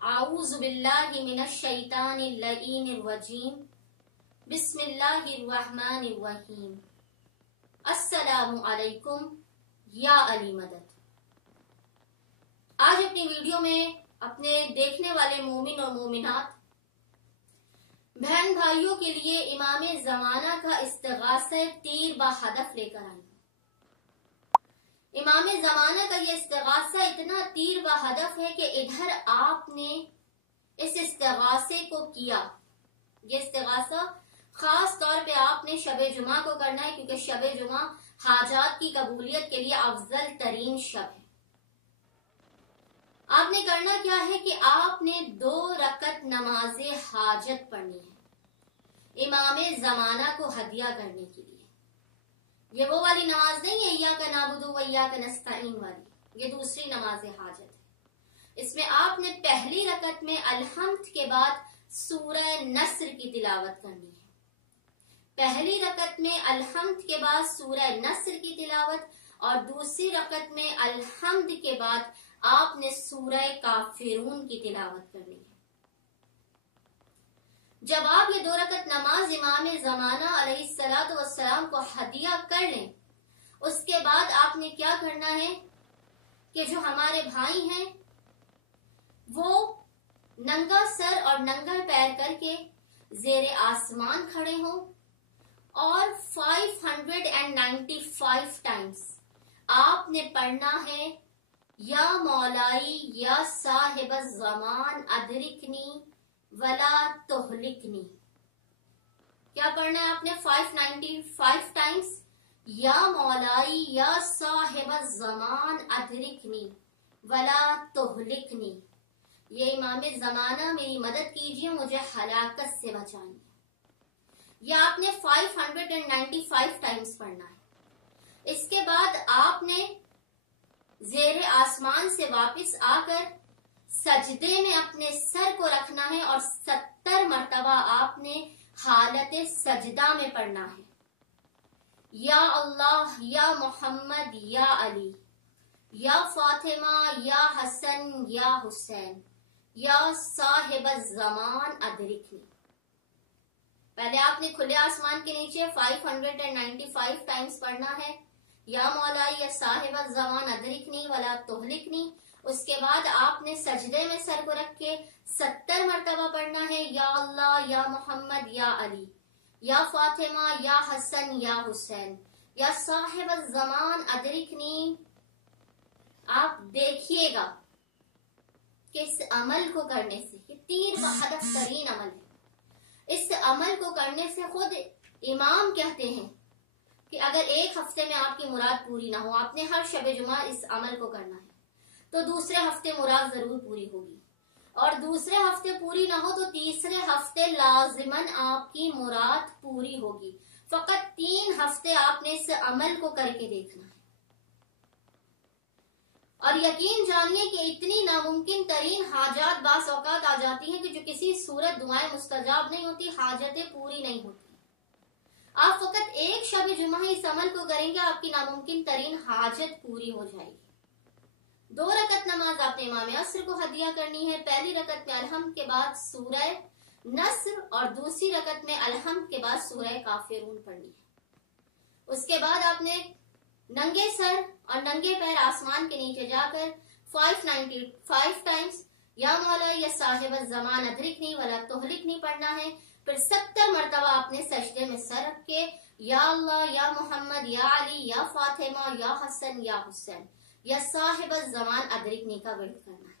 اعوذ باللہ من الشیطان اللعین الرجیم بسم اللہ الرحمن الرحیم السلام علیکم یا علی مدد۔ آج اپنی ویڈیو میں اپنے دیکھنے والے مومن اور مومنات بہن بھائیوں کے لیے امام زمانہ کا استغاثہ تیر با ہدف لے کر آئی۔ امام زمانہ کا یہ استغاثہ اتنا تیر با ہدف ہے کہ ادھر آپ نے اس استغاثے کو کیا۔ یہ استغاثہ خاص طور پہ آپ نے شب جمعہ کو کرنا ہے، کیونکہ شب جمعہ حاجات کی قبولیت کے لیے افضل ترین شب ہے۔ آپ نے کرنا کیا ہے کہ آپ نے 2 رکعت نماز حاجت پڑھنی ہے امام زمانہ کو ہدیہ کرنے کے لیے۔ یہ وہ والی نماز نہیں ہے ایاک نعبد و ایاک نستعین والی، یہ دوسری نماز حاجت ہے۔ اس میں آپ نے پہلی رکعت میں الحمد کے بعد سورہ نصر کی تلاوت کرنی ہے۔ پہلی رکعت میں الحمد کے بعد سورہ نصر کی تلاوت اور دوسری رکعت میں الحمد کے بعد آپ نے سورہ کافرون کی تلاوت کرنی ہے۔ جب آپ یہ 2 رکعت نماز امام زمانہ علیہ السلام کو ہدیہ کر لیں، اس کے بعد آپ نے کیا کرنا ہے کہ جو ہمارے بھائی ہیں وہ ننگا سر اور ننگا پیر کر کے زیر آسمان کھڑے ہوں اور 595 ٹائمز آپ نے پڑھنا ہے یا مولائی یا صاحب الزمان ادرکنی ولا تہلکنی۔ کیا پڑھنا ہے آپ نے 595 ٹائمز؟ یا مولائی یا صاحب الزمان ادرکنی ولا تہلکنی، یہ امام زمانہ میری مدد کیجئے، مجھے ہلاکت سے بچائیے۔ یہ آپ نے 595 ٹائمز پڑھنا ہے۔ اس کے بعد آپ نے زیر آسمان سے واپس آ کر سجدے میں اپنے سر کو رکھنا ہے اور 70 مرتبہ آپ نے حالت سجدہ میں پڑھنا ہے یا اللہ یا محمد یا علی یا فاطمہ یا حسن یا حسین یا صاحب الزمان ادرکنی۔ پہلے آپ نے کھلے آسمان کے نیچے 595 ٹائمز پڑھنا ہے یا مولائی یا صاحب الزمان ادرکنی ولا تہلکنی۔ اس کے بعد آپ نے سجدے میں سر کو رکھ کے 70 مرتبہ پڑھنا ہے یا اللہ یا محمد یا علی یا فاطمہ یا حسن یا حسین یا صاحب الزمان ادرکنی۔ آپ دیکھیے گا کہ اس عمل کو کرنے سے، یہ تیر و ہدف ترین عمل ہے، اس عمل کو کرنے سے خود امام کہتے ہیں کہ اگر ایک ہفتے میں آپ کی مراد پوری نہ ہو، آپ نے ہر شب جمعہ اس عمل کو کرنا ہے، تو دوسرے ہفتے مراد ضرور پوری ہوگی، اور دوسرے ہفتے پوری نہ ہو تو تیسرے ہفتے لازماً آپ کی مراد پوری ہوگی۔ فقط 3 ہفتے آپ نے اس عمل کو کر کے دیکھنا ہے، اور یقین جانیے کہ اتنی ناممکن ترین حاجات بعض اوقات آ جاتی ہیں کہ جو کسی صورت دعائیں مستجاب نہیں ہوتی، حاجتیں پوری نہیں ہوتی۔ آپ فقط ایک شب جمعہ اس عمل کو کریں گے، آپ کی ناممکن ترین حاجت پوری ہو جائے گی۔ 2 رکعت نماز آپ نے امام عصر کو ہدیہ کرنی ہے۔ پہلی رکعت میں الحمد کے بعد سورہ نصر اور دوسری رکعت میں الحمد کے بعد سورہ کافرون پڑھنی ہے۔ اس کے بعد آپ نے ننگے سر اور ننگے پیر آسمان کے نیچے جا کر 595 ٹائمز یا مولا یا صاحب الزمان ادرکنی ولا تہلکنی پڑھنا ہے۔ پھر 70 مرتبہ آپ نے سجدے میں سر رکھ کے یا اللہ یا محمد یا علی یا فاطمہ یا حسن یا حسین یا صاحب الزمان ادرکنی کا ورد کرنا ہے۔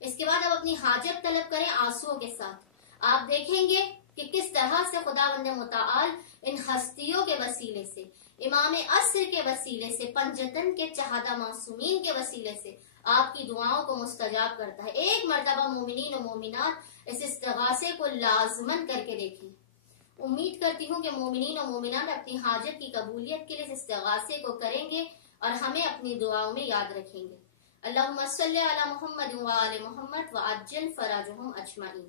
اس کے بعد آپ اپنی حاجت طلب کریں آنسوؤں کے ساتھ۔ آپ دیکھیں گے کہ کس طرح سے خداوند متعال ان ہستیوں کے وسیلے سے، امام عصر کے وسیلے سے، پنجتن کے چہادہ معصومین کے وسیلے سے آپ کی دعاؤں کو مستجاب کرتا ہے۔ ایک مرتبہ مومنین و مومنات اس استغاثے کو لازماً کر کے دیکھیں۔ امید کرتی ہوں کہ مومنین و مومنات اپنی حاجت کی قبولیت کے لیے اس استغاثے کو کریں گے اور ہمیں اپنی دعاؤں میں یاد رکھیں گے۔ اللہم صلی علی محمد و آل محمد وعجل فرجہم اجمعین۔